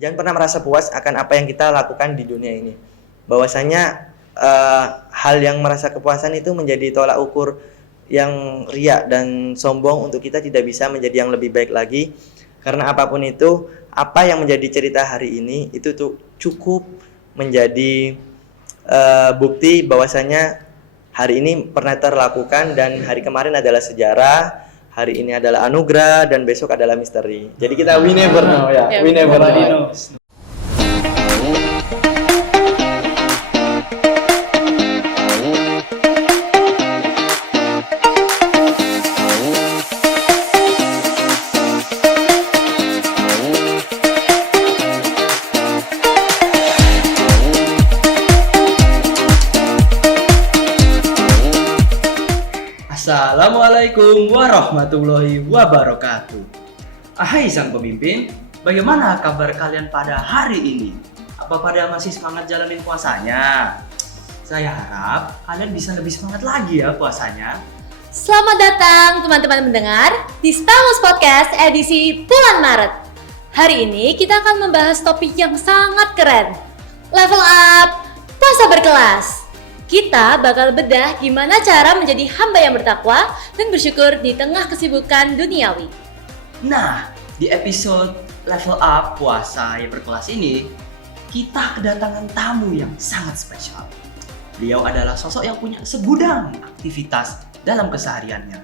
jangan pernah merasa puas akan apa yang kita lakukan di dunia ini. Bahwasanya hal yang merasa kepuasan itu menjadi tolak ukur yang riak dan sombong untuk kita tidak bisa menjadi yang lebih baik lagi. Karena apapun itu, apa yang menjadi cerita hari ini itu tuh cukup menjadi bukti bahwasanya hari ini pernah terlakukan dan hari kemarin adalah sejarah, hari ini adalah anugerah dan besok adalah misteri. Jadi kita we never know ya, we never know. Assalamualaikum warahmatullahi wabarakatuh. Hai sang pemimpin, bagaimana kabar kalian pada hari ini? Apa pada masih semangat jalanin puasanya? Saya harap kalian bisa lebih semangat lagi ya puasanya. Selamat datang teman-teman mendengar di Stamus Podcast edisi bulan Maret. Hari ini kita akan membahas topik yang sangat keren. Level up, puasa berkelas. Kita bakal bedah gimana cara menjadi hamba yang bertakwa dan bersyukur di tengah kesibukan duniawi. Nah, di episode Level Up Puasa yang berkelas ini, kita kedatangan tamu yang sangat spesial. Beliau adalah sosok yang punya segudang aktivitas dalam kesehariannya.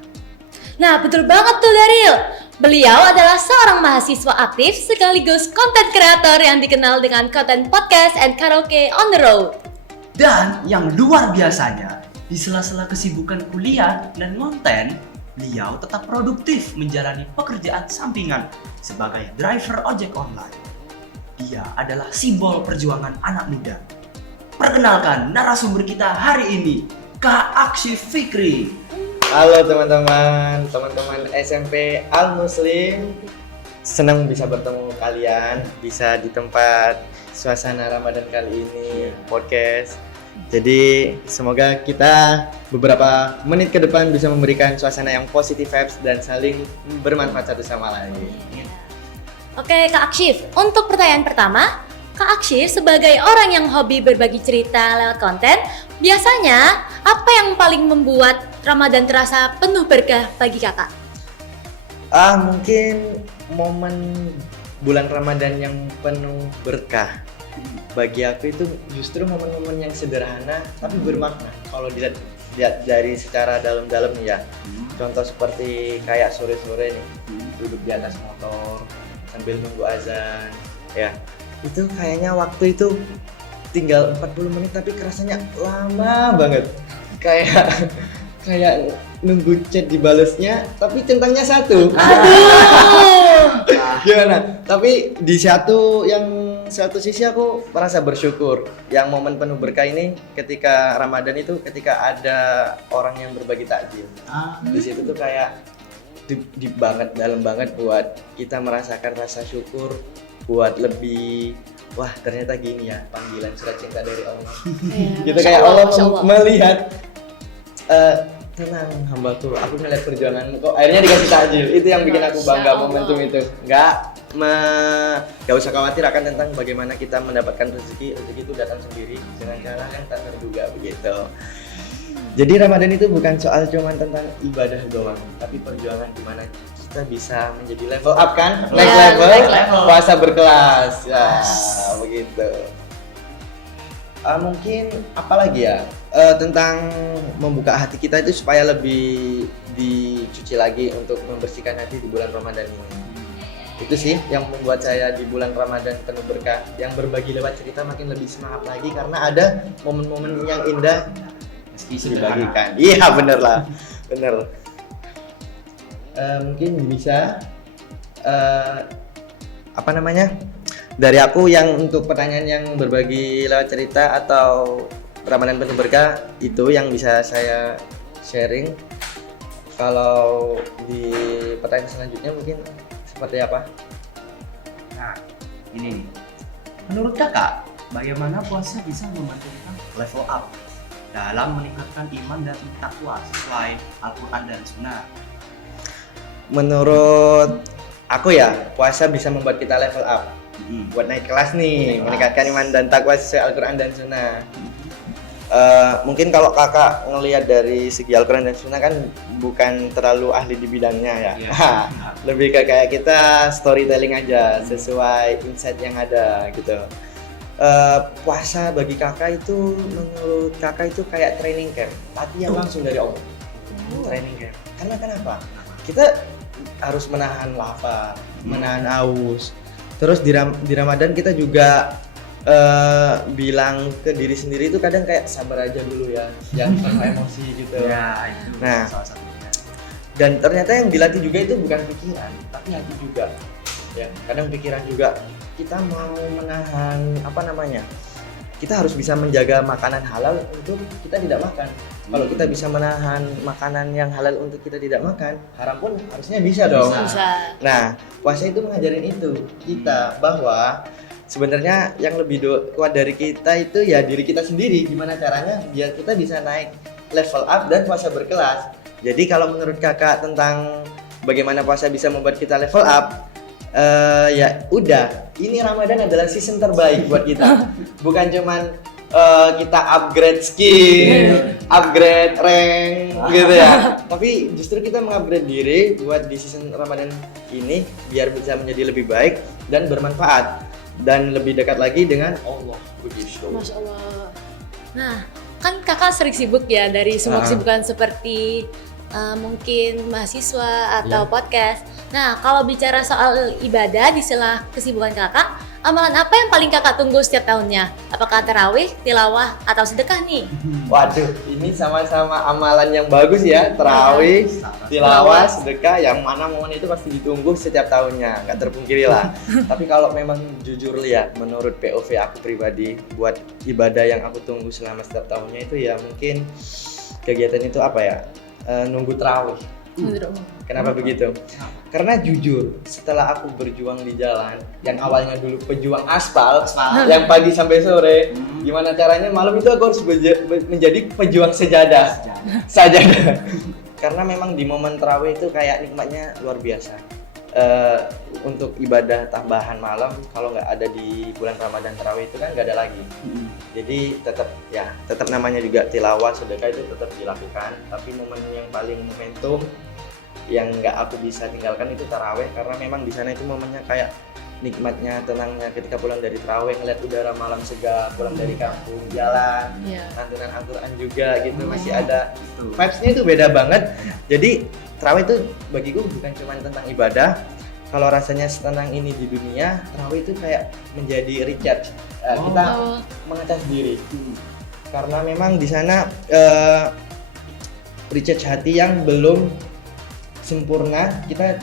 Nah, betul banget tuh Daryl. Beliau adalah seorang mahasiswa aktif sekaligus konten kreator yang dikenal dengan konten podcast and karaoke on the road. Dan yang luar biasanya, di sela-sela kesibukan kuliah dan konten, beliau tetap produktif menjalani pekerjaan sampingan sebagai driver ojek online. Dia adalah simbol perjuangan anak muda. Perkenalkan narasumber kita hari ini, Kak Akshif Fikri. Halo teman-teman SMP Al Muslim. Senang bisa bertemu kalian, bisa di tempat suasana Ramadan kali ini, podcast. Jadi semoga kita beberapa menit ke depan bisa memberikan suasana yang positif vibes dan saling bermanfaat satu sama lain. Oke Kak Akshif, untuk pertanyaan pertama, Kak Akshif sebagai orang yang hobi berbagi cerita lewat konten, biasanya apa yang paling membuat Ramadan terasa penuh berkah bagi kakak? Mungkin momen bulan Ramadan yang penuh berkah. Bagi aku itu justru momen-momen yang sederhana tapi bermakna. Kalau dilihat dari secara dalam-dalam nih ya. Contoh seperti kayak sore-sore nih, duduk di atas motor sambil nunggu azan. Ya, itu kayaknya waktu itu tinggal 40 menit tapi kerasanya lama banget. Kayak nunggu chat dibalesnya tapi centangnya satu. Gimana? Tapi di satu sisi aku merasa bersyukur yang momen penuh berkah ini ketika Ramadan itu ketika ada orang yang berbagi takjil. Di situ tuh kayak di banget dalam banget buat kita merasakan rasa syukur buat lebih wah ternyata gini ya panggilan surat cinta dari Allah. Gitu kayak Allah melihat tenang hambaku, aku melihat perjuanganmu kok akhirnya dikasih takjil. Itu yang bikin aku bangga momentum itu. Gak usah khawatir akan tentang bagaimana kita mendapatkan rezeki itu datang sendiri dengan cara yang tak terduga begitu. Jadi Ramadan itu bukan soal cuman tentang ibadah doang, tapi perjuangan dimana kita bisa menjadi level up kan, next level, puasa berkelas ya begitu. Mungkin apalagi ya tentang membuka hati kita itu supaya lebih dicuci lagi untuk membersihkan hati di bulan Ramadan ini. Itu sih yang membuat saya di bulan Ramadan penuh berkah, yang berbagi lewat cerita makin lebih semangat lagi karena ada momen-momen yang indah dibagikan. Iya bener lah, bener. Mungkin bisa dari aku yang untuk pertanyaan yang berbagi lewat cerita atau Ramadan penuh berkah itu yang bisa saya sharing. Kalau di pertanyaan selanjutnya mungkin seperti apa? Nah, ini nih. Menurut kakak, bagaimana puasa bisa membantu kita level up dalam meningkatkan iman dan takwa sesuai Al-Quran dan Sunnah? Menurut aku ya, puasa bisa membuat kita level up. buat naik kelas nih, meningkatkan iman dan takwa sesuai Al-Quran dan Sunnah. Mungkin kalau kakak ngelihat dari segi Al-Quran dan Sunnah kan bukan terlalu ahli di bidangnya ya. Lebih ke kayak kita storytelling aja sesuai insight yang ada gitu. Puasa bagi kakak itu menurut kakak itu kayak training camp, latihan langsung dari Allah. Training camp. Karena kenapa? Kita harus menahan lapar, menahan haus. Terus di Ramadan kita juga bilang ke diri sendiri itu kadang kayak sabar aja dulu ya, jangan penuh emosi gitu. Ya, itu Nah, salah satunya. dan ternyata yang dilatih juga itu bukan pikiran, tapi hati juga. Ya, kadang pikiran juga. Kita mau menahan kita harus bisa menjaga makanan halal untuk kita tidak makan. Kalau kita bisa menahan makanan yang halal untuk kita tidak makan, haram pun harusnya bisa dong. Bisa. Nah, puasa itu ngajarin itu kita bahwa sebenarnya yang lebih kuat dari kita itu ya diri kita sendiri. Gimana caranya biar kita bisa naik level up dan puasa berkelas. Jadi kalau menurut kakak tentang bagaimana puasa bisa membuat kita level up, ya udah, ini Ramadan adalah season terbaik buat kita. Bukan cuman kita upgrade skill, upgrade rank gitu ya. Tapi justru kita mengupgrade diri buat di season Ramadan ini biar bisa menjadi lebih baik dan bermanfaat dan lebih dekat lagi dengan Allah begitu. Masya Allah. Nah, kan kakak sering sibuk ya dari semua kesibukan seperti mungkin mahasiswa atau podcast. Nah, kalau bicara soal ibadah di sela kesibukan kakak, amalan apa yang paling kakak tunggu setiap tahunnya? Apakah tarawih, tilawah, atau sedekah nih? Waduh, ini sama-sama amalan yang bagus ya. Tarawih, tilawah, sedekah, yang mana momen itu pasti ditunggu setiap tahunnya, nggak terpungkiri lah. Tapi kalau memang jujur lihat, menurut POV aku pribadi, buat ibadah yang aku tunggu selama setiap tahunnya itu ya mungkin kegiatan itu apa ya? Nunggu tarawih. Kenapa begitu? Karena jujur, setelah aku berjuang di jalan, yang awalnya dulu pejuang aspal, yang pagi sampai sore, gimana caranya malam itu aku harus menjadi pejuang sejadah. Karena memang di momen tarawih itu kayak nikmatnya luar biasa. Untuk ibadah tambahan malam kalau nggak ada di bulan Ramadan tarawih itu kan nggak ada lagi. Jadi tetap namanya juga tilawah, sedekah itu tetap dilakukan. Tapi momen yang paling momentum yang nggak aku bisa tinggalkan itu tarawih, karena memang di sana itu momennya kayak nikmatnya, tenangnya ketika pulang dari tarawih, ngeliat udara malam segar, pulang dari kampung, jalan, lantunan Al-Quran juga gitu, masih ada vibes-nya itu beda banget. Jadi tarawih itu bagiku bukan cuma tentang ibadah. Kalau rasanya setenang ini di dunia, tarawih itu kayak menjadi recharge. Kita mengecas diri. Karena memang di sana recharge hati yang belum sempurna kita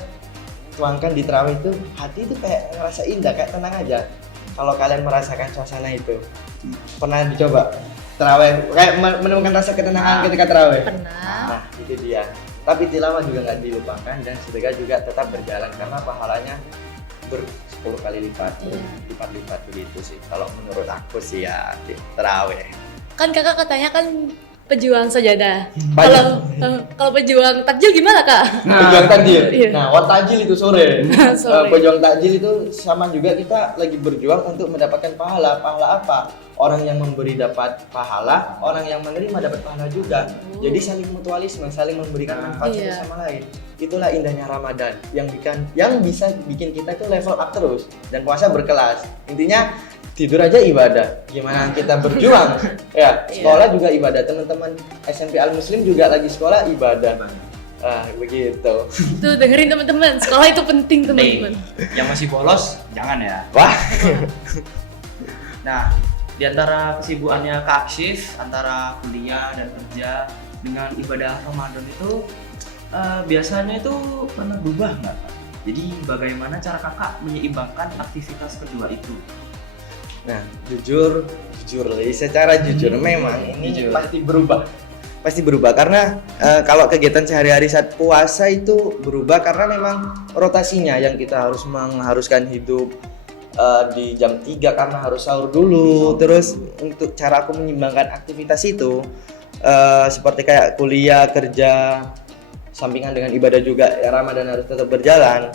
tuangkan di tarawih itu, hati itu kayak ngerasa indah, kayak tenang aja. Kalau kalian merasakan suasana itu, pernah dicoba tarawih kayak menemukan rasa ketenangan ketika tarawih? Pernah. Nah, itu dia. Tapi tilawah juga nggak dilupakan dan sedekah juga tetap berjalan karena pahalanya 10 kali lipat, lipat begitu sih. Kalau menurut aku sih ya tarawih. Kan kakak katanya kan pejuang sajadah. Banyak. Kalau pejuang takjil gimana kak? Pejuang takjil. Iya. Nah, takjil itu sore. Sore. Pejuang takjil itu sama juga kita lagi berjuang untuk mendapatkan pahala. Pahala apa? Orang yang memberi dapat pahala, orang yang menerima dapat pahala juga. Jadi saling mutualisme, saling memberikan manfaat satu sama lain. Itulah indahnya Ramadan yang bisa bikin kita tuh level up terus dan puasa berkelas. Intinya tidur aja ibadah. Gimana kita berjuang? Ya, sekolah juga ibadah. Teman-teman SMP Al Muslim juga lagi sekolah ibadah. Begitu. Tuh dengerin teman-teman, sekolah itu penting teman-teman. Yang masih bolos jangan ya. Wah. Nah, di antara kesibukannya Kak Aksif, antara kuliah dan kerja dengan ibadah Ramadan itu biasanya itu pernah berubah nggak Kak? Jadi bagaimana cara kakak menyeimbangkan aktivitas kedua itu? Nah, jujur, secara jujur memang ini pasti berubah karena kalau kegiatan sehari-hari saat puasa itu berubah karena memang rotasinya yang kita mengharuskan hidup di jam 3 karena harus sahur dulu. Terus untuk cara aku menyeimbangkan aktivitas itu seperti kayak kuliah, kerja, sampingan dengan ibadah juga, ya Ramadan harus tetap berjalan.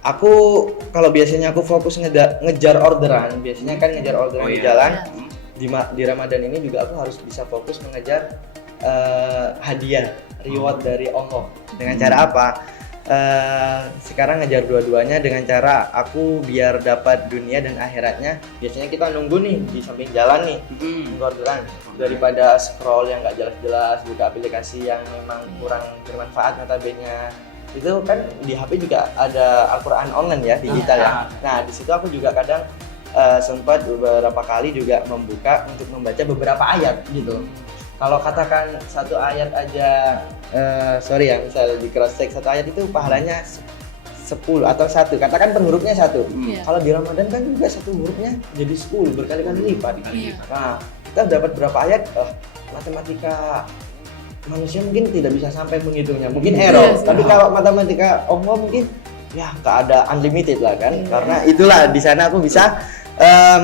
Aku kalau biasanya aku fokus ngejar orderan, biasanya kan ngejar orderan di jalan. Di Ramadan ini juga aku harus bisa fokus mengejar hadiah, reward dari Allah. Dengan cara apa? Sekarang ngejar dua-duanya dengan cara aku biar dapat dunia dan akhiratnya. Biasanya kita nunggu nih di samping jalan nih, nunggu orderan daripada scroll yang nggak jelas-jelas, buka aplikasi yang memang kurang bermanfaat notabene. Itu kan di HP juga ada Al-Quran online ya, digital ya. Nah di situ aku juga kadang sempat beberapa kali juga membuka untuk membaca beberapa ayat gitu. Kalau katakan satu ayat aja, sorry ya, misal di cross check satu ayat itu pahalanya 10 atau 1, katakan per hurufnya 1. Kalau di Ramadan kan juga satu hurufnya jadi 10 berkali-kali lipat. Nah kita dapat berapa ayat, matematika manusia mungkin tidak bisa sampai menghitungnya, mungkin error. Tapi kalau matematika Allah mungkin ya nggak ada unlimited lah kan, karena itulah di sana aku bisa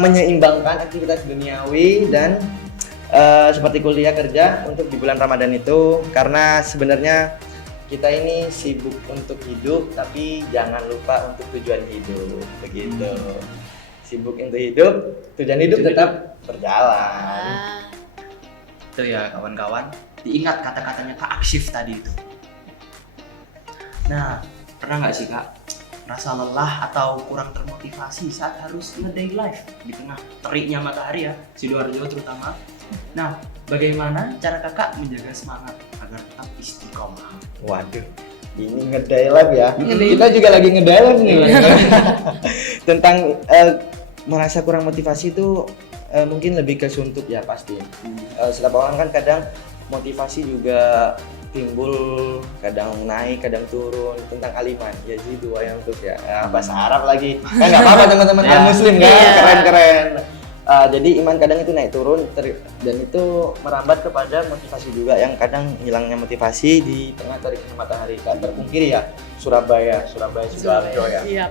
menyeimbangkan aktivitas duniawi dan seperti kuliah kerja untuk di bulan Ramadan itu. Karena sebenarnya kita ini sibuk untuk hidup, tapi jangan lupa untuk tujuan hidup, begitu. Sibuk untuk hidup, tujuan hidup tetap berjalan. Itu ya kawan-kawan, diingat kata-katanya Kak Aksif tadi itu. Nah, pernah nggak sih Kak rasa lelah atau kurang termotivasi saat harus nge-day live di tengah teriknya matahari ya, Sidoarjo terutama? Nah, bagaimana cara Kakak menjaga semangat agar tetap istiqomah? Waduh, ini nge-day live ya. Kita juga lagi nge-day live nih. Tentang merasa kurang motivasi itu mungkin lebih ke suntuk ya pasti. Setiap orang kan kadang motivasi juga timbul, kadang naik, kadang turun. Tentang aliman, ya sih dua yang tuh ya. Bahasa Arab lagi. Kan nggak apa-apa teman-teman Muslim kan, keren-keren. Jadi iman kadang itu naik turun dan itu merambat kepada motivasi juga, yang kadang hilangnya motivasi di tengah teriknya matahari. Gak terpungkiri ya, Surabaya Sidoarjo ya. Iya,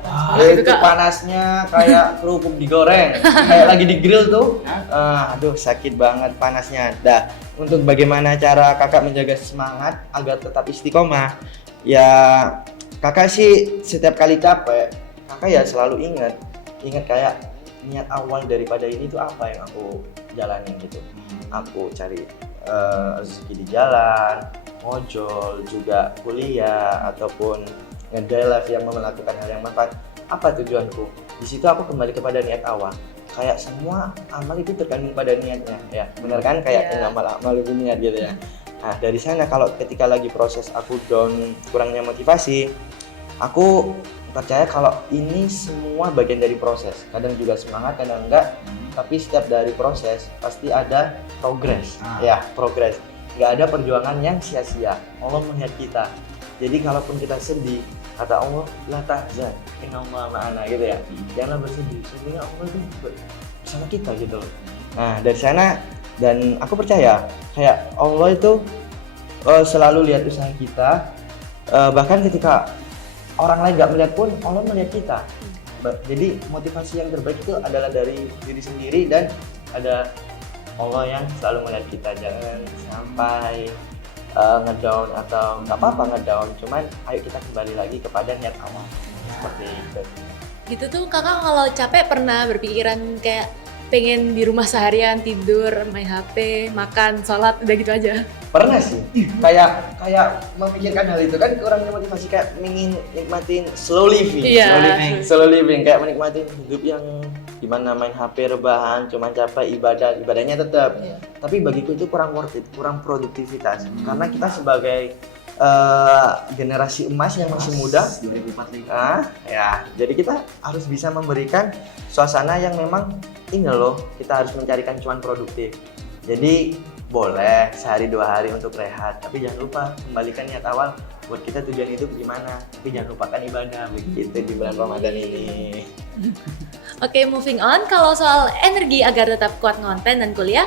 Itu panasnya kayak kerupuk digoreng, kayak lagi di grill tuh. Aduh sakit banget panasnya. Dah, untuk bagaimana cara Kakak menjaga semangat agar tetap istiqomah? Ya Kakak sih setiap kali capek, Kakak ya selalu ingat kayak niat awal daripada ini tuh apa yang aku jalanin gitu. Aku cari rezeki di jalan, ojol, juga kuliah ataupun nge-day live yang melakukan hal yang manfaat. Apa tujuanku? Di situ aku kembali kepada niat awal. Kayak semua amal itu tergantung pada niatnya ya. Benar kan? Kayak innamal a'malu binniyat gitu ya. Nah, dari sana kalau ketika lagi proses aku down, kurangnya motivasi, aku percaya kalau ini semua bagian dari proses. Kadang juga semangat, kadang enggak. Tapi setiap dari proses pasti ada progres. Ya, progres. Nggak ada perjuangan yang sia-sia. Allah melihat kita. Jadi kalaupun kita sedih, kata Allah, la tahzan, innallaha ma'ana gitu ya. Jangan bersedih. Sebenarnya Allah itu bersama kita gitu loh. Nah, dari sana dan aku percaya kayak Allah itu selalu lihat usaha kita. Bahkan ketika orang lain nggak melihat pun, Allah melihat kita. Jadi motivasi yang terbaik itu adalah dari diri sendiri dan ada Allah yang selalu melihat kita. Jangan sampai ngedown atau nggak apa-apa ngedown, cuman ayo kita kembali lagi kepada niat awal. Seperti itu. Gitu tuh Kakak kalau capek pernah berpikiran kayak pengen di rumah seharian, tidur, main HP, makan, sholat, udah gitu aja? Pernah sih, kayak memikirkan hal itu kan, kurangnya motivasi, kayak ingin nikmatin slow living, slow living, kayak menikmatin hidup yang dimana main HP rebahan, cuma capek ibadahnya tetap. Tapi bagiku itu kurang worth it, kurang produktivitas, karena kita sebagai generasi emas yang masih muda, 2045. Ya, jadi kita harus bisa memberikan suasana yang memang ini loh, kita harus mencarikan cuan produktif. Jadi boleh sehari 2 hari untuk rehat, tapi jangan lupa kembalikan niat awal buat kita tujuan hidup gimana. Tapi jangan lupakan ibadah, begitu di bulan Ramadan ini. Oke, moving on. Kalau soal energi agar tetap kuat ngonten dan kuliah,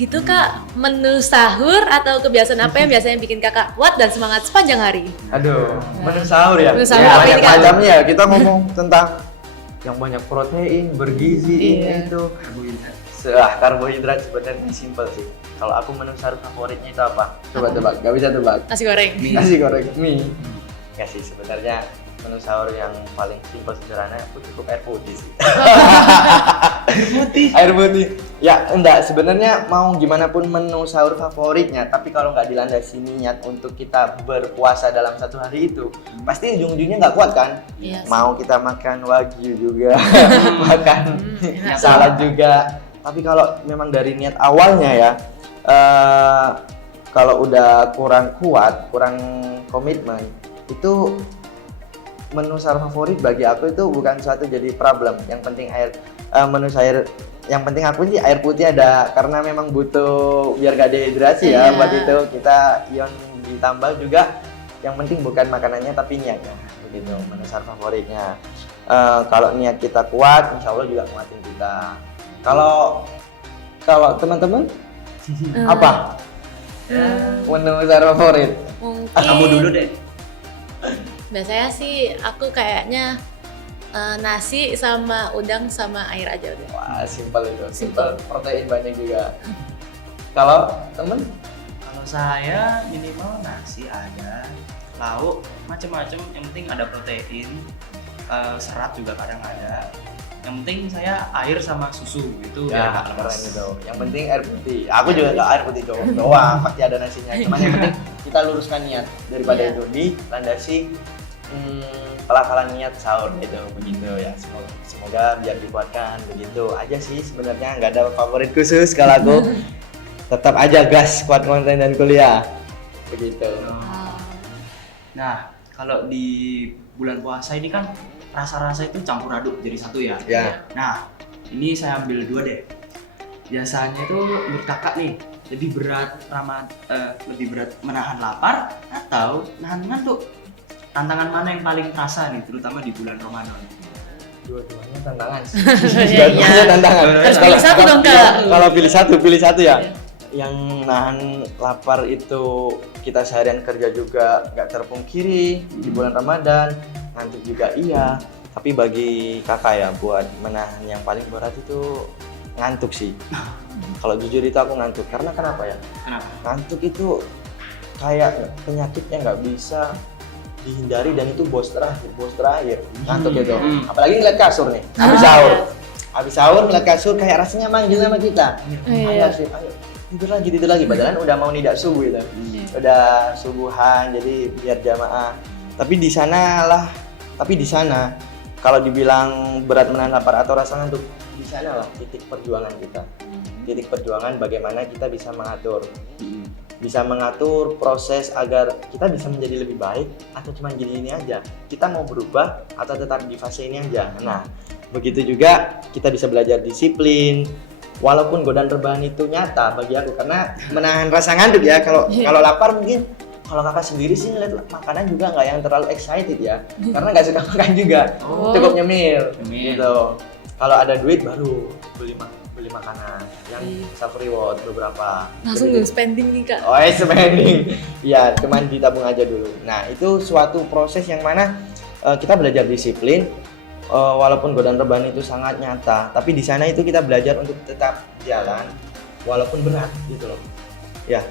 gitu Kak, menu sahur atau kebiasaan apa yang biasanya bikin Kakak kuat dan semangat sepanjang hari? Aduh, menu sahur ya? Menu sahur ya, apa ini, banyak Kak? macamnya. Kita ngomong tentang yang banyak protein, bergizi, ini itu. Karbohidrat sebenarnya simple sih. Kalau aku menu sahur favoritnya itu apa? Coba tebak, gak bisa tebak. Nasi goreng. Nasi goreng, mie. Ya sih sebenarnya menu sahur yang paling simpel sederhana aku cukup air putih sih. Air putih. Ya enggak, sebenarnya mau gimana pun menu sahur favoritnya, tapi kalau nggak dilandasi niat untuk kita berpuasa dalam satu hari itu, pasti ujung-ujungnya nggak kuat kan? Iya sih. Mau kita makan wagyu juga, makan enak salad juga. Tapi kalau memang dari niat awalnya ya, kalau udah kurang kuat, kurang komitmen, itu menu sahur favorit bagi aku itu bukan suatu jadi problem. Yang penting menu sahur yang penting aku sih air putih ada, karena memang butuh biar gak dehidrasi ya. Iya. Buat itu kita ion ditambah juga. Yang penting bukan makanannya tapi niatnya, begitu menu sahur favoritnya. Kalau niat kita kuat, insya Allah juga nguatin kita. Kalau teman-teman apa menu sahur favorit? Mungkin Kamu dulu deh. biasanya sih aku kayaknya nasi sama udang sama air aja udah. Wah, simpel itu. Simpel, protein banyak juga. Kalau temen? Kalau saya minimal nasi ada, lauk macam-macam. Yang penting ada protein, serat juga kadang ada. Yang penting saya air sama susu itu biar nggak lemas. Keren itu. Yang penting air putih. Aku juga nggak air putih doang, pasti ada nasinya. Cuman yang penting kita luruskan niat. Daripada Iya. itu dilandasi pelafalan niat sahur gitu, begitu ya. Semoga biar dikuatkan, begitu aja sih sebenarnya. Nggak ada favorit khusus kalau aku. Tetap aja gas, kuat konten dan kuliah, begitu. Nah, kalau di bulan puasa ini kan rasa-rasa itu campur aduk jadi satu ya. Ya. Nah, ini saya ambil dua deh. Biasanya itu menurut kakak nih lebih berat menahan lapar atau nahan ngantuk? Tantangan mana yang paling terasa nih, terutama di bulan Ramadan? Dua-duanya tantangan. Iya, Dua-duanya tantangan. Harus pilih satu dong, Kak. Kalau pilih satu ya. Yang nahan lapar itu kita seharian kerja juga nggak terpungkiri di bulan Ramadan, ngantuk juga iya. Tapi bagi kakak ya, buat menahan yang paling berat itu ngantuk sih. Kalau jujur itu aku ngantuk. Karena kenapa ya? Kenapa? Ngantuk itu kayak penyakit yang nggak bisa dihindari, dan itu bos terakhir ngantuk itu. Apalagi ngeliat kasur nih, habis sahur ngeliat kasur kayak rasanya manggil nama kita. Iya. Ayo tidur lagi, padahal udah mau nidak subuh itu. Udah subuhan, jadi biar jamaah. Tapi di sana kalau dibilang berat menahan lapar atau rasa ngantuk, di sana lah titik perjuangan kita. Titik perjuangan bagaimana kita bisa mengatur proses agar kita bisa menjadi lebih baik, atau cuma jadi ini aja. Kita mau berubah atau tetap di fase ini aja. Nah, begitu juga kita bisa belajar disiplin. Walaupun godaan rebahan itu nyata bagi aku, karena menahan rasa ngantuk ya. Kalau lapar mungkin, kalau kakak sendiri sih ngeliat makanan juga nggak yang terlalu excited ya, karena nggak suka makan juga. Cukup nyemil gitu. Kalau ada duit baru beli makanan yang self reward beberapa. Langsung dong spending nih, Kak. Oh, spending. Iya, cuman ditabung aja dulu. Nah, itu suatu proses yang mana kita belajar disiplin. Walaupun godaan rebahan itu sangat nyata, tapi di sana itu kita belajar untuk tetap jalan walaupun berat gitu loh. Ya.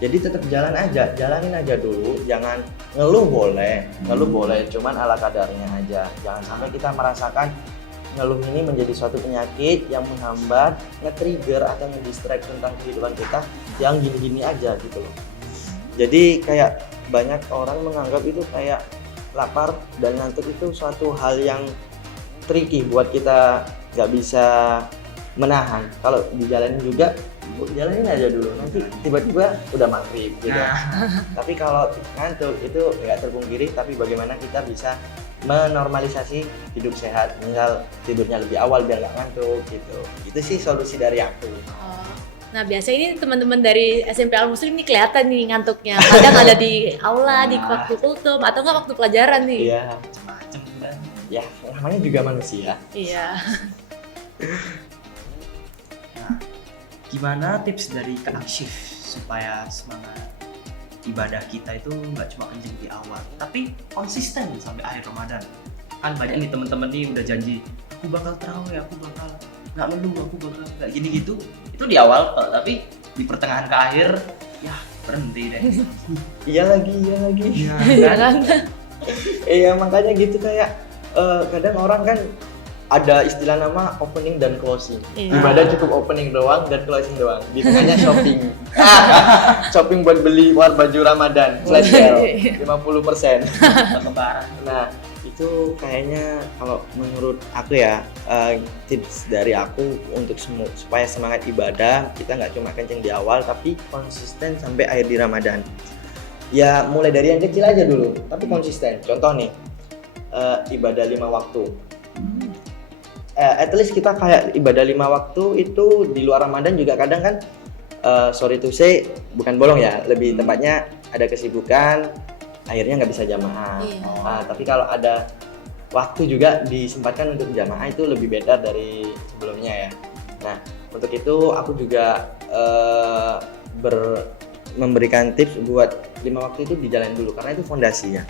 Jadi tetap jalanin aja dulu, jangan ngeluh boleh, cuman ala kadarnya aja. Jangan sampai kita merasakan ngeluh ini menjadi suatu penyakit yang menghambat, nge-trigger atau nge-distract tentang kehidupan kita yang gini-gini aja gitu loh. Jadi kayak banyak orang menganggap itu kayak lapar dan ngantuk itu suatu hal yang tricky buat kita nggak bisa menahan. Kalau dijalanin juga, jalanin aja dulu, nanti tiba-tiba udah maghrib gitu. Tapi kalau ngantuk itu nggak terpungkiri, tapi bagaimana kita bisa menormalisasi hidup sehat, misal tidurnya lebih awal biar nggak ngantuk gitu. Itu sih solusi dari aku. Nah, biasa ini teman-teman dari SMP Al Muslim nih kelihatan nih ngantuknya. Kadang ada di aula, di waktu kultum, atau nggak waktu pelajaran nih. Iya. Macam-macam kan. Ya, namanya juga manusia. Iya. Nah, gimana tips dari Kak Aksif supaya semangat ibadah kita itu nggak cuma kenceng di awal, tapi konsisten sampai akhir Ramadan? Kan banyak nih teman-teman nih udah janji, aku bakal tarawih, aku bakal nggak ngeluh, aku bakal nggak gini gitu. Itu di awal, tapi di pertengahan ke akhir, ya berhenti deh. Iya lagi. Iya kan? Iya makanya gitu kayak kadang orang kan ada istilah nama opening dan closing. Iya. Ibadah cukup opening doang dan closing doang. Di tengahnya shopping. Shopping buat beli baju Ramadan flash sale 50%. Lebaran. Nah, itu kayaknya kalau menurut aku ya tips dari aku untuk supaya semangat ibadah kita nggak cuma kenceng di awal tapi konsisten sampai akhir di Ramadan. Ya mulai dari yang kecil aja dulu, tapi konsisten. Contoh nih ibadah 5 waktu. At least kita kayak ibadah 5 waktu itu di luar Ramadan juga kadang kan sorry to say bukan bolong ya, lebih tepatnya ada kesibukan akhirnya nggak bisa jamaah. Iya. Tapi kalau ada waktu juga disempatkan untuk jamaah itu lebih better dari sebelumnya ya. Nah untuk itu aku juga memberikan tips buat 5 waktu itu dijalan dulu karena itu fondasinya.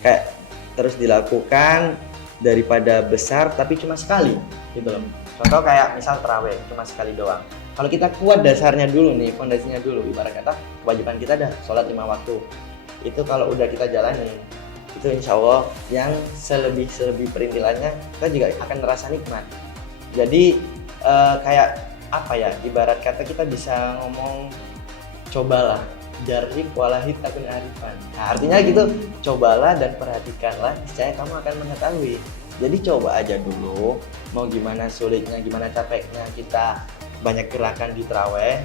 Kayak terus dilakukan daripada besar tapi cuma sekali gitu loh. Contoh kayak misal tarawih cuma sekali doang. Kalau kita kuat dasarnya dulu nih, fondasinya dulu, ibarat kata kewajiban kita dah sholat 5 waktu. Itu kalau udah kita jalanin, itu insya Allah yang selebih perintilannya kita juga akan merasa nikmat. Jadi kayak apa ya, ibarat kata kita bisa ngomong cobalah jarib walahid takun arifan. Nah, artinya gitu, cobalah dan perhatikanlah, niscaya kamu akan mengetahui. Jadi coba aja dulu, mau gimana sulitnya, gimana capeknya kita banyak gerakan di taraweh.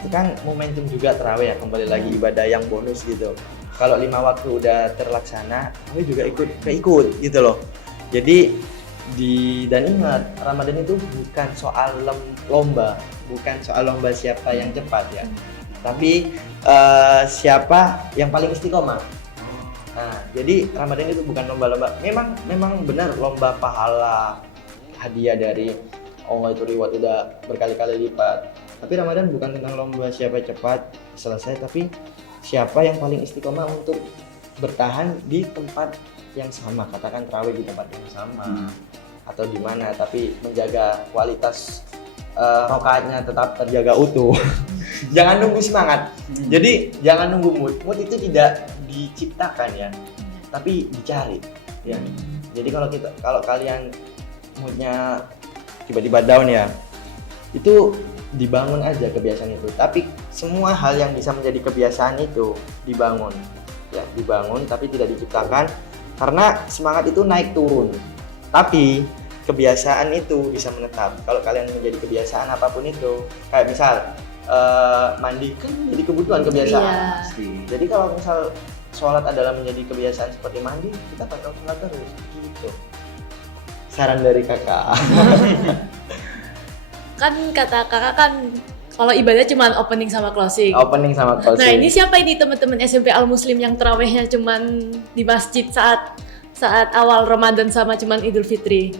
Itu kan momentum juga taraweh ya, kembali lagi ibadah yang bonus gitu. Kalau 5 waktu udah terlaksana, kamu juga ikut gitu loh. Jadi dan ingat, Ramadan itu bukan soal lomba, bukan soal lomba siapa yang cepat ya. Tapi siapa yang paling istiqomah. Nah, jadi Ramadan itu bukan lomba-lomba. Memang benar lomba pahala, hadiah dari Allah itu reward udah berkali-kali lipat. Tapi Ramadan bukan tentang lomba siapa cepat selesai, tapi siapa yang paling istiqomah untuk bertahan di tempat yang sama. Katakan tarawih di tempat yang sama atau di mana, tapi menjaga kualitas rokaatnya tetap terjaga utuh. Jangan nunggu semangat. Jadi jangan nunggu mood. Mood itu tidak diciptakan ya, tapi dicari ya. Jadi kalau kalian moodnya tiba-tiba down ya, itu dibangun aja kebiasaan itu. Tapi semua hal yang bisa menjadi kebiasaan itu dibangun ya, dibangun tapi tidak diciptakan, karena semangat itu naik turun. Tapi kebiasaan itu bisa menetap. Kalau kalian menjadi kebiasaan apapun itu, kayak misal mandi kan jadi kebutuhan kebiasaan. Iya. Jadi kalau misal sholat adalah menjadi kebiasaan seperti mandi, kita bakal sholat terus gitu. Saran dari kakak. Kan kata kakak kan kalau ibadah cuma opening sama closing. Opening sama closing. Nah ini siapa ini teman-teman SMP Al Muslim yang tarawehnya cuma di masjid saat awal Ramadan sama cuman Idul Fitri?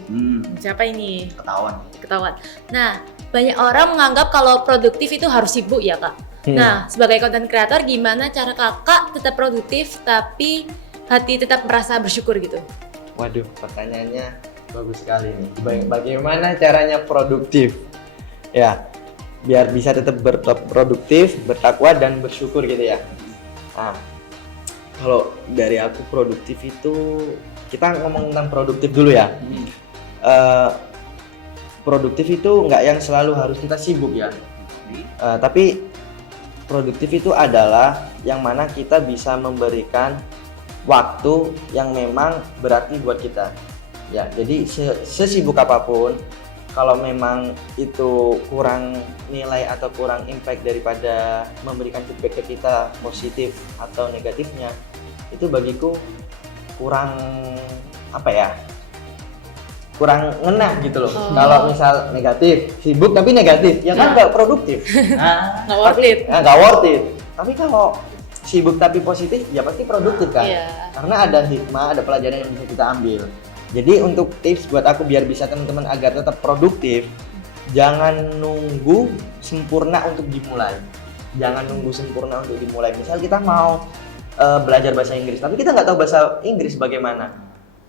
Siapa ini? Ketahuan. Nah, banyak orang menganggap kalau produktif itu harus sibuk ya kak. Nah, sebagai content creator gimana cara kakak tetap produktif tapi hati tetap merasa bersyukur gitu? Waduh, pertanyaannya bagus sekali nih. Bagaimana caranya produktif? Ya, biar bisa tetap produktif, bertakwa dan bersyukur gitu ya. Nah, kalau dari aku produktif itu, kita ngomong tentang produktif dulu ya. Produktif itu nggak yang selalu harus kita sibuk ya. Tapi produktif itu adalah yang mana kita bisa memberikan waktu yang memang berarti buat kita. Ya, jadi sesibuk apapun, kalau memang itu kurang nilai atau kurang impact daripada memberikan feedback ke kita positif atau negatifnya, itu bagiku kurang apa ya, kurang ngena gitu loh. Kalau misal negatif, sibuk tapi negatif, ya kan nggak produktif. Nggak worth it. Nggak worth it. Tapi kalau sibuk tapi positif, ya pasti produktif kan. Iya. Karena ada hikmah, ada pelajaran yang bisa kita ambil. Jadi untuk tips buat aku biar bisa teman-teman agar tetap produktif, jangan nunggu sempurna untuk dimulai. Jangan nunggu sempurna untuk dimulai. Misal kita mau belajar bahasa Inggris, tapi kita nggak tahu bahasa Inggris bagaimana.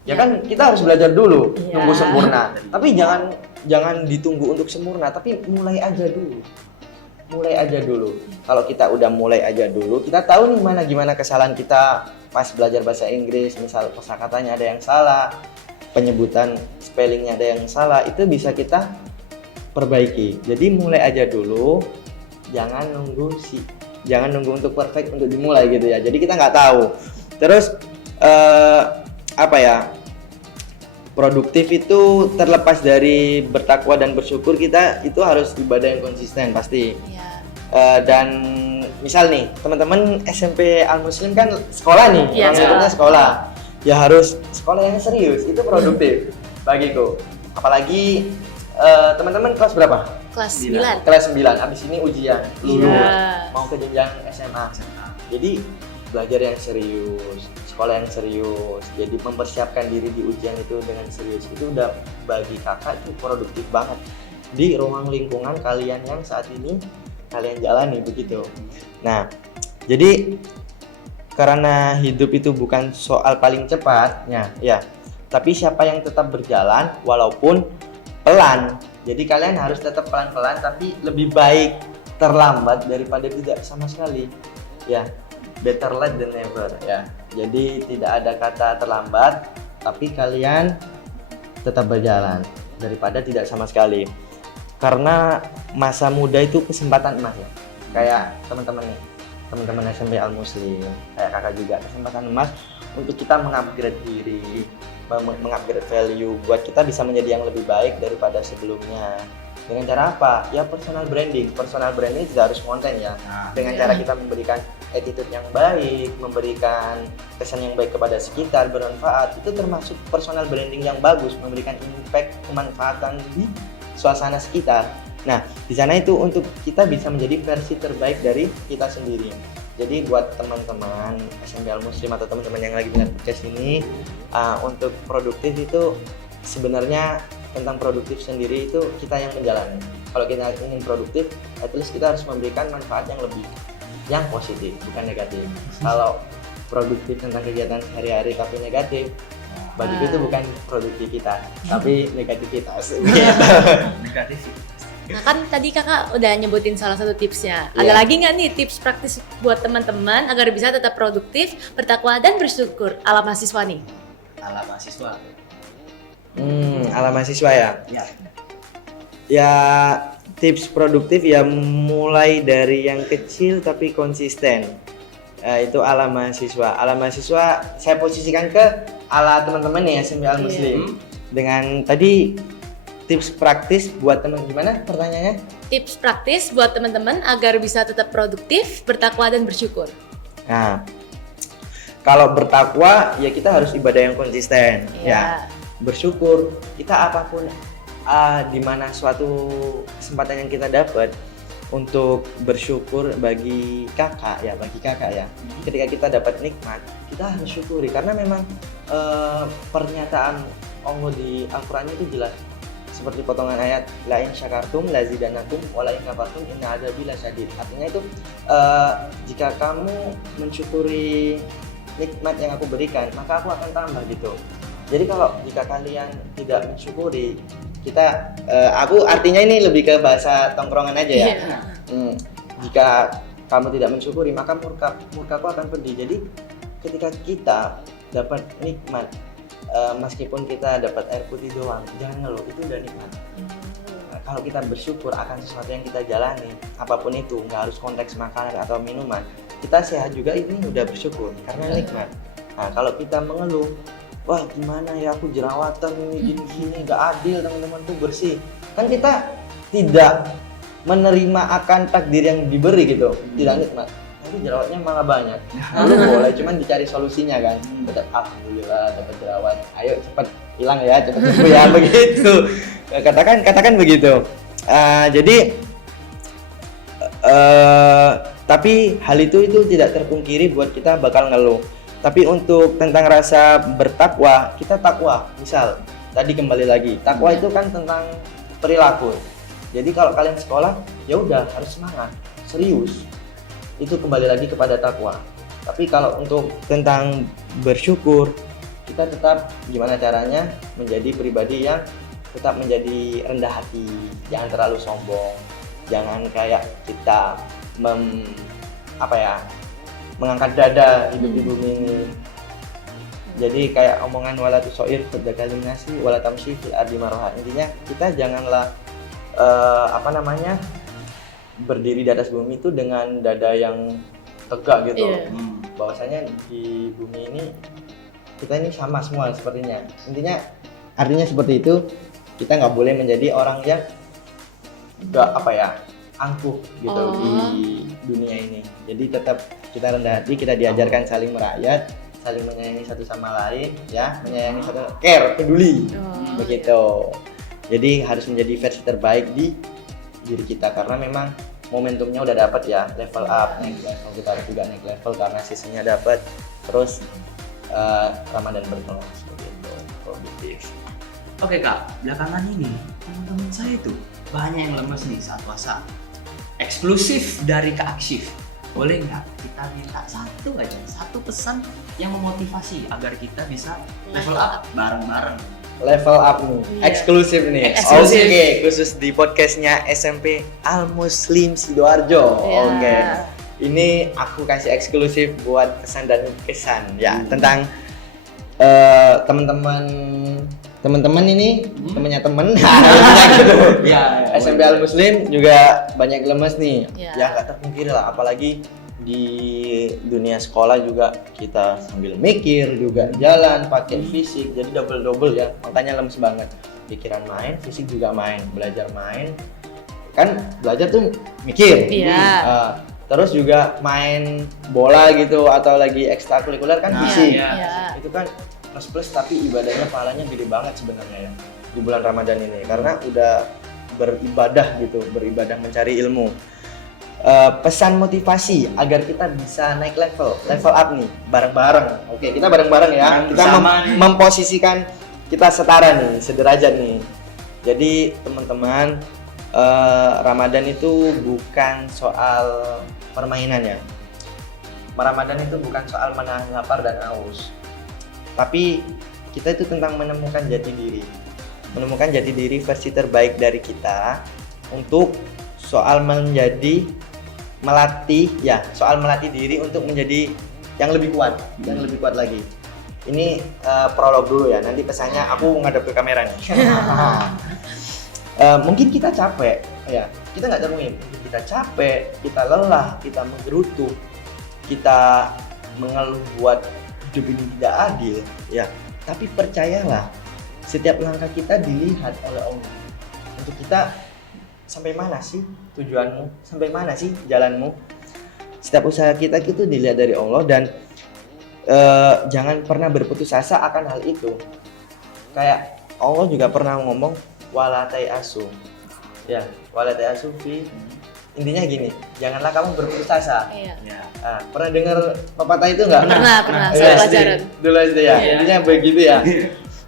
Ya kan kita harus belajar dulu, nunggu sempurna. Tapi jangan ditunggu untuk sempurna, tapi mulai aja dulu. Mulai aja dulu. Kalau kita udah mulai aja dulu, kita tahu nih gimana kesalahan kita pas belajar bahasa Inggris, misal kosakatanya ada yang salah, penyebutan spellingnya ada yang salah, itu bisa kita perbaiki. Jadi mulai aja dulu, jangan nunggu untuk perfect untuk dimulai gitu ya. Jadi kita nggak tahu. Terus produktif itu terlepas dari bertakwa dan bersyukur, kita itu harus ibadah yang konsisten pasti. Dan misal nih teman-teman SMP Al Muslim kan sekolah nih, maksudnya sekolah ya harus sekolah yang serius, itu produktif bagiku. Apalagi teman-teman kelas berapa? Kelas 9. Kelas 9, abis ini ujian, lulus, mau ke jenjang SMA. Jadi belajar yang serius, sekolah yang serius, jadi mempersiapkan diri di ujian itu dengan serius, itu udah bagi kakak itu produktif banget di ruang lingkungan kalian yang saat ini kalian jalani begitu. Nah, jadi karena hidup itu bukan soal paling cepatnya ya, tapi siapa yang tetap berjalan walaupun pelan. Jadi kalian harus tetap pelan-pelan, tapi lebih baik terlambat daripada tidak sama sekali ya. Better late than never ya. Jadi tidak ada kata terlambat, tapi kalian tetap berjalan daripada tidak sama sekali. Karena masa muda itu kesempatan emas ya. Kayak teman-teman SMP Al Muslim, kayak kakak juga, kesempatan emas untuk kita mengupgrade diri, mengupgrade value buat kita bisa menjadi yang lebih baik daripada sebelumnya. Dengan cara apa? Ya personal branding. Personal branding tidak harus konten ya. Dengan cara kita memberikan attitude yang baik, memberikan kesan yang baik kepada sekitar, bermanfaat, itu termasuk personal branding yang bagus, memberikan impact kemanfaatan di suasana sekitar. Nah, di sana itu untuk kita bisa menjadi versi terbaik dari kita sendiri. Jadi buat teman-teman SMP Al Muslim atau teman-teman yang lagi dengar podcast ini, untuk produktif itu sebenarnya tentang produktif sendiri itu kita yang menjalani. Kalau kita ingin produktif, at least kita harus memberikan manfaat yang lebih, yang positif, bukan negatif. Kalau produktif tentang kegiatan sehari-hari tapi negatif, bagiku itu bukan produktivitas, tapi negativitas. Negativitas. Nah kan tadi kakak udah nyebutin salah satu tipsnya. Ada lagi nggak nih tips praktis buat teman-teman agar bisa tetap produktif, bertakwa dan bersyukur ala mahasiswa nih? Ala mahasiswa. Ala mahasiswa ya. Ya tips produktif ya mulai dari yang kecil tapi konsisten. Itu ala mahasiswa. Ala mahasiswa saya posisikan ke ala teman-teman nih SMP Al Muslim. Dengan tadi tips praktis buat teman, gimana pertanyaannya? Tips praktis buat teman-teman agar bisa tetap produktif, bertakwa dan bersyukur. Nah, kalau bertakwa ya kita harus ibadah yang konsisten. Ya, bersyukur kita apapun di mana suatu kesempatan yang kita dapat untuk bersyukur bagi kakak ya, ketika kita dapat nikmat kita harus syukuri, karena memang pernyataan Allah di Al-Quran itu jelas seperti potongan ayat la in syakartum lazidanakum wa la in kafartum inna adzabi lasyadid. Artinya itu jika kamu mensyukuri nikmat yang aku berikan maka aku akan tambah gitu. Jadi jika kalian tidak mensyukuri, aku artinya ini lebih ke bahasa tongkrongan aja ya. Jika kamu tidak mensyukuri maka murkaku akan pedih. Jadi ketika kita dapat nikmat, meskipun kita dapat air putih doang, jangan ngeluh, itu udah nikmat. Kalau kita bersyukur akan sesuatu yang kita jalani, apapun itu, nggak harus konteks makanan atau minuman, kita sehat juga, ini udah bersyukur karena nikmat. Nah, kalau kita mengeluh, wah gimana ya aku jerawatan ini gini-gini, nggak adil, teman-teman tuh bersih, kan kita tidak menerima akan takdir yang diberi gitu, tidak nikmat. Tapi jerawatnya malah banyak. Boleh, cuman dicari solusinya kan. Tetap alhamdulillah dapat jerawat. Ayo cepat hilang ya, cepat sembuh ya, begitu. Katakan begitu. Jadi tapi hal itu tidak terpungkiri buat kita bakal ngeluh. Tapi untuk tentang rasa bertakwa, kita takwa. Misal tadi kembali lagi, takwa itu kan tentang perilaku. Jadi kalau kalian sekolah, ya udah harus semangat, serius. Itu kembali lagi kepada takwa. Tapi kalau untuk tentang bersyukur, kita tetap gimana caranya menjadi pribadi yang tetap menjadi rendah hati, jangan terlalu sombong, jangan kayak kita mengangkat dada hidup di bumi ini. Jadi kayak omongan wala tusoir fadakali nasi wala tamshi fil ardi maroha. Intinya kita janganlah berdiri di atas bumi itu dengan dada yang tegak gitu. Bahwasanya di bumi ini kita ini sama semua sepertinya. Intinya artinya seperti itu. Kita nggak boleh menjadi orang yang nggak angkuh gitu di dunia ini. Jadi tetap kita rendah hati, kita diajarkan saling merakyat, saling menyayangi satu sama lain, ya, menyayangi satu, peduli, begitu. Jadi harus menjadi versi terbaik di diri kita karena memang momentumnya udah dapat ya, level up, naik level, kita harus juga naik level karena seasonnya dapat, terus Ramadan berkelas, begitu, produktif. Oke Kak, belakangan ini teman-teman saya itu banyak yang lemes nih saat puasa. Eksklusif dari Kak Aksyif, boleh nggak kita minta satu pesan yang memotivasi agar kita bisa level up bareng-bareng? Level up nih, eksklusif nih. Eksklusif. Oke, khusus di podcastnya SMP Al Muslim Sidoarjo. Oke, ini aku kasih eksklusif buat kesan dan kesan ya tentang teman-teman ini temennya temen. Ya, SMP Al Muslim juga banyak lemes nih. Ya. Ya nggak terpungkiri lah, apalagi di dunia sekolah juga kita sambil mikir juga jalan pakai fisik, jadi double ya, makanya lemes banget. Pikiran main, fisik juga main, belajar main, kan belajar tuh mikir. Terus juga main bola gitu atau lagi ekstrakurikuler kan fisik. Itu kan plus tapi ibadahnya pahalanya gede banget sebenarnya ya di bulan Ramadan ini karena udah beribadah gitu, beribadah mencari ilmu. Pesan motivasi agar kita bisa naik level up nih bareng-bareng. Oke, kita bareng-bareng ya. Kita memposisikan kita setara nih, sederajat nih. Jadi teman-teman, Ramadan itu bukan soal permainan ya. Ramadan itu bukan soal menahan lapar dan haus. Tapi kita itu tentang menemukan jati diri. Menemukan jati diri versi terbaik dari kita untuk melatih diri untuk menjadi yang lebih kuat lagi. Ini prolog dulu ya, nanti pesannya aku ngadep ke kamera nih. Mungkin kita capek ya, kita nggak temuin. Kita capek, kita lelah, kita menggerutu, kita mengeluh buat hidup ini tidak adil ya. Tapi percayalah, setiap langkah kita dilihat oleh Allah. Untuk kita sampai mana sih tujuanmu, sampai mana sih jalanmu. Setiap usaha kita itu dilihat dari Allah dan jangan pernah berputus asa akan hal itu. Kayak Allah juga pernah ngomong wala ta'asu. Ya, wala ta'asu fi. Intinya gini, janganlah kamu berputus asa. Pernah dengar pepatah itu enggak? Pernah, saya pelajaran. Dulu SD ya. Intinya begitu ya.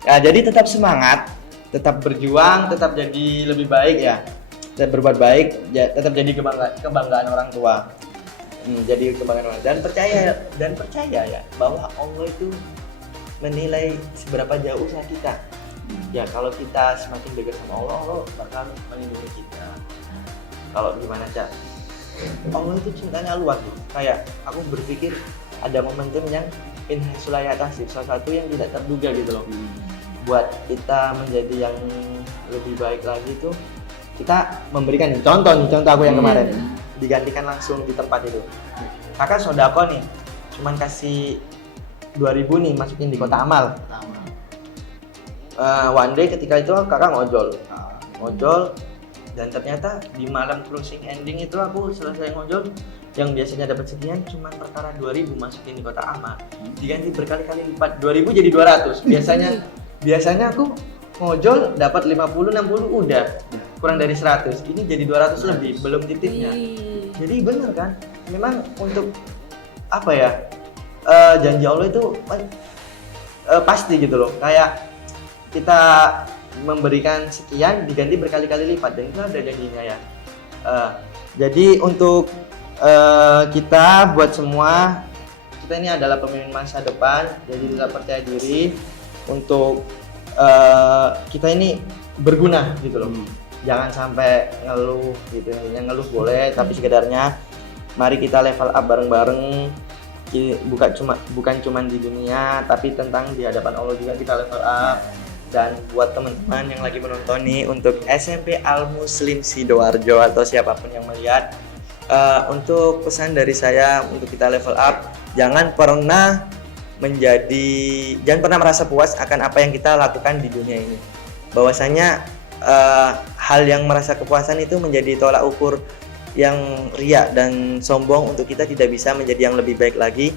Nah, jadi tetap semangat, tetap berjuang, tetap jadi lebih baik ya. Tetap berbuat baik, tetap jadi kebanggaan orang tua. Jadi kebanggaan orang dan percaya ya bahwa Allah itu menilai seberapa jauh usaha kita. Ya kalau kita semakin dekat sama Allah, Allah bakal melindungi kita. Kalau gimana Cak? Allah itu cintanya luas tuh. Kayak aku berpikir ada momentum yang inhasulayatasi, sesuatu yang tidak terduga gitu loh. Buat kita menjadi yang lebih baik lagi tuh, kita memberikan contoh aku yang kemarin digantikan langsung di tempat itu. Kakak sodako nih, cuman kasih 2.000 nih masukin di kota amal. One day ketika itu kakak ngojol dan ternyata di malam closing ending itu aku selesai ngojol yang biasanya dapat sekian cuman perkara 2.000 masukin di kota amal diganti berkali-kali lipat, 2.000 jadi 200. Biasanya aku ngojol dapat 50 60 udah kurang dari 100, ini jadi 200 lebih belum titipnya. Jadi bener kan, memang untuk apa ya, janji Allah itu pasti gitu loh, kayak kita memberikan sekian diganti berkali-kali lipat dan itu ada janjinya ya. Jadi untuk kita buat semua, kita ini adalah pemimpin masa depan, jadi tetap percaya diri untuk kita ini berguna gitu loh. Jangan sampai ngeluh gitu, yang ngeluh boleh tapi sekedarnya mari kita level up bareng-bareng bukan cuma di dunia, tapi tentang di hadapan Allah juga kita level up. Dan buat teman-teman yang lagi menonton nih, untuk SMP Al Muslim Sidoarjo atau siapapun yang melihat, untuk pesan dari saya untuk kita level up, jangan pernah merasa puas akan apa yang kita lakukan di dunia ini. Bahwasanya hal yang merasa kepuasan itu menjadi tolak ukur yang riak dan sombong untuk kita tidak bisa menjadi yang lebih baik lagi.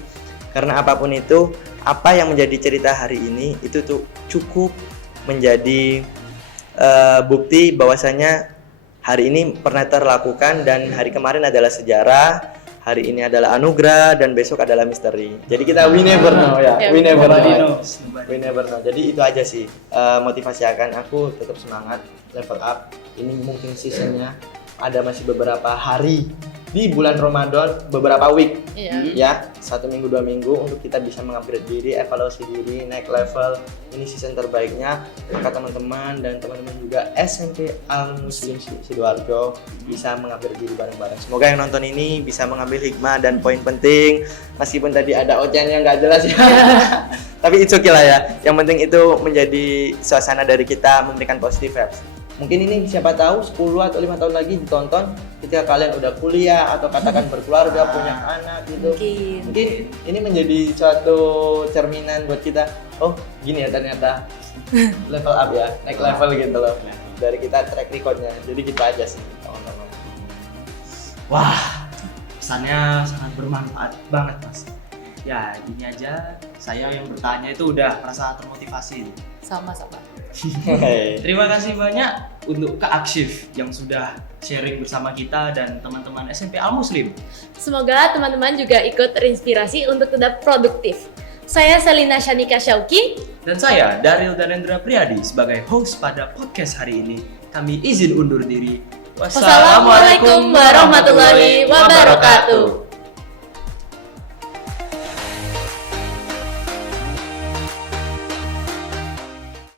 Karena apapun itu, apa yang menjadi cerita hari ini itu tuh cukup menjadi bukti bahwasanya hari ini pernah terlakukan dan hari kemarin adalah sejarah, hari ini adalah anugerah, dan besok adalah misteri. Jadi kita we never know ya, we never know. We never know. Jadi itu aja sih motivasi akan aku tetap semangat level up. Ini mungkin seasonnya ada masih beberapa hari di bulan Ramadan, beberapa week ya, 1 minggu 2 minggu untuk kita bisa mengupgrade diri, evaluasi diri, naik level. Ini season terbaiknya. Maka teman-teman dan teman-teman juga SMP Al Muslim Sidoarjo bisa mengupgrade diri bareng-bareng. Semoga yang nonton ini bisa mengambil hikmah dan poin penting, meskipun tadi ada ocehan yang nggak jelas ya. Tapi it's okay lah ya. Yang penting itu menjadi suasana dari kita memberikan positive vibes. Mungkin ini siapa tahu 10 atau 5 tahun lagi ditonton ketika kalian udah kuliah atau katakan berkeluarga, punya anak gitu. Mungkin ini menjadi suatu cerminan buat kita. Oh, gini ya ternyata level up ya, naik level gitu loh. Dari kita track recordnya. Jadi gitu aja sih, teman-teman. Wah, pesannya sangat bermanfaat banget, Mas. Ya, ini aja saya yang bertanya itu udah merasa termotivasi. Sama-sama. Terima kasih banyak untuk Kak Aksif yang sudah sharing bersama kita dan teman-teman SMP Al Muslim. Semoga teman-teman juga ikut terinspirasi untuk tetap produktif. Saya Selina Shanika Syauki. Dan saya Daryl Danendra Priadi sebagai host pada podcast hari ini. Kami izin undur diri. Wassalamualaikum warahmatullahi wabarakatuh.